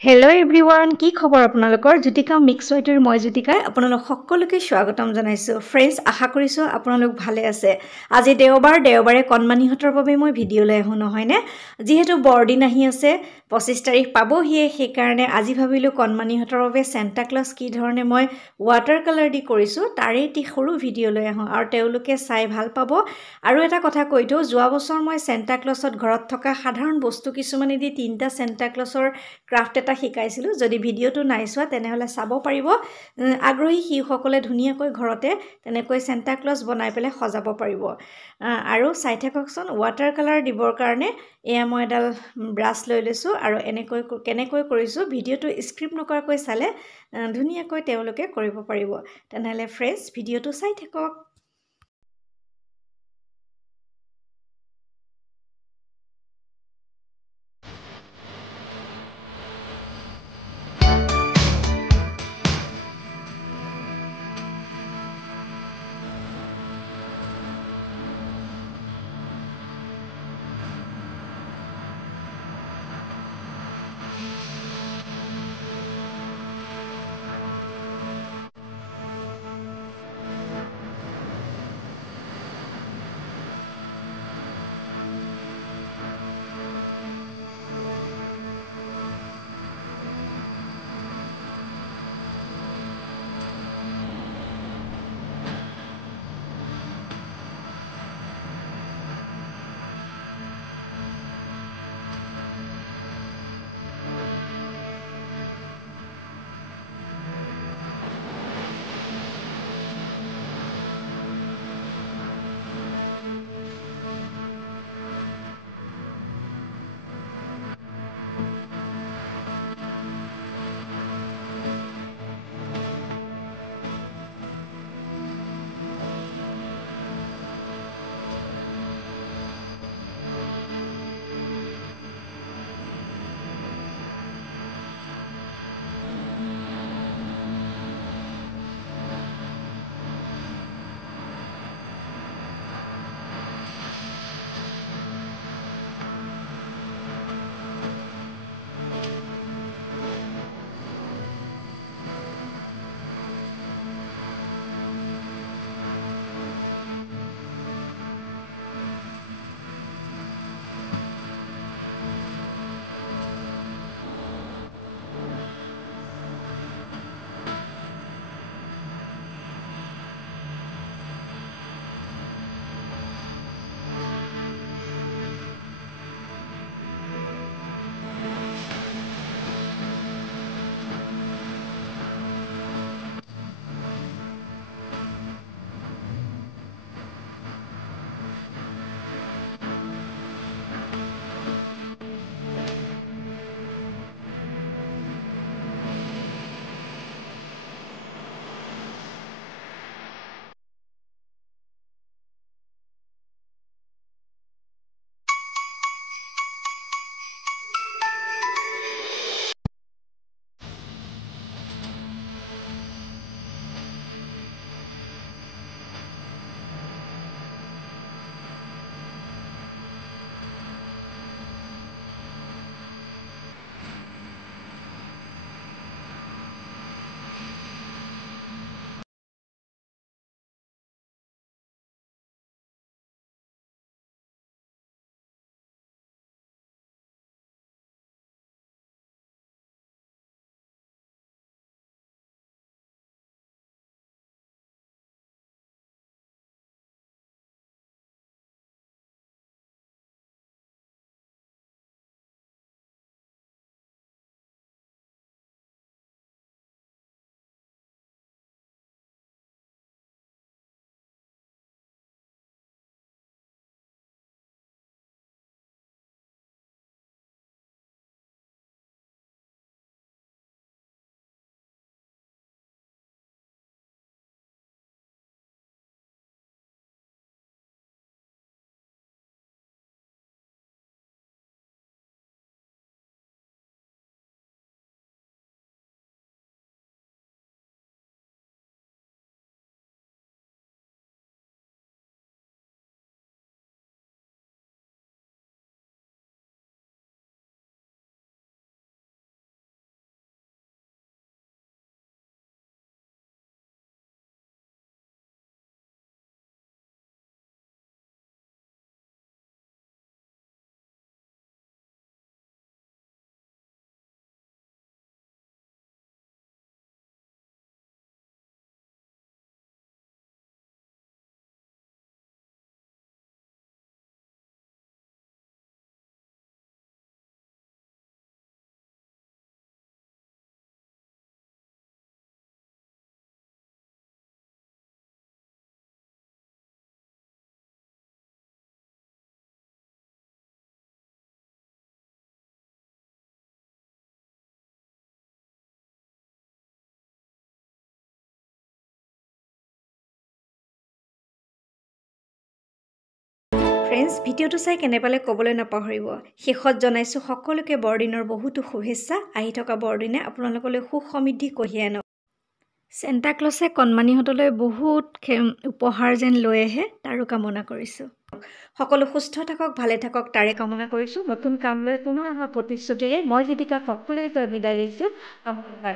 Hello' everyone, কি খবৰ আপোনালোকৰ? জ্যোতিকা মিক্স ৱাইটৰ মই জ্যোতিকাই আপোনালোক সকলোকে স্বাগতম জনাইছোঁ। ফ্ৰেণ্ডছ, আশা কৰিছোঁ আপোনালোক ভালে আছে। আজি দেওবাৰে কণমানিহঁতৰ বাবে মই ভিডিঅ' লৈ আহোঁ নহয়নে? যিহেতু বৰদিন আহি আছে, 25 তাৰিখ পাবহিয়ে, সেইকাৰণে আজি ভাবিলোঁ কণমানিহঁতৰ বাবে চেণ্টা ক্লজ কি ধৰণে মই ৱাটাৰ কালাৰ দি কৰিছোঁ তাৰে এটি সৰু ভিডিঅ' লৈ আহোঁ আৰু তেওঁলোকে চাই ভাল পাব। আৰু এটা কথা কৈ থওঁ, যোৱা বছৰ মই চেণ্টা ক্লজত ঘৰত থকা সাধাৰণ বস্তু কিছুমানে দি 3টা চেণ্টা ক্লজৰ ক্ৰাফ্ট এটা শিকাইছিলোঁ। যদি ভিডিঅ'টো নাই চোৱা তেনেহ'লে চাব পাৰিব। আগ্ৰহী শিশুসকলে ধুনীয়াকৈ ঘৰতে তেনেকৈ চেণ্টা ক্লজ বনাই পেলাই সজাব পাৰিব। আৰু চাই থাককচোন, ৱাটাৰ কালাৰ দিবৰ কাৰণে এয়া মই এডাল ব্ৰাছ লৈ লৈছোঁ আৰু কেনেকৈ কৰিছোঁ ভিডিঅ'টো স্ক্ৰিপ্ট নকৰাকৈ চালে ধুনীয়াকৈ তেওঁলোকে কৰিব পাৰিব। তেনেহ'লে ফ্ৰেণ্ডছ, ভিডিঅ'টো চাই থাকক। ফ্ৰেণ্ডছ, ভিডিঅ'টো চাই কেনে পালে ক'বলৈ নাপাহৰিব। শেষত জনাইছোঁ সকলোকে বৰদিনৰ বহুতো শুভেচ্ছা। আহি থকা বৰদিনে আপোনালোকলৈ সুখ সমৃদ্ধি কঢ়িয়াই আনক। চেণ্টা ক্লছে কণমানিহঁতলৈ বহুত উপহাৰ যেন লৈ আহে, তাৰো কামনা কৰিছোঁ। সকলো সুস্থ থাকক, ভালে থাকক, তাৰে কামনা কৰিছোঁ। নতুন কাম লৈ পুনৰ আমাৰ প্ৰতিশ্ৰুতিৰে মই জ্যোতিকা সকলোকে বিদায় দিছোঁ। নমস্কাৰ।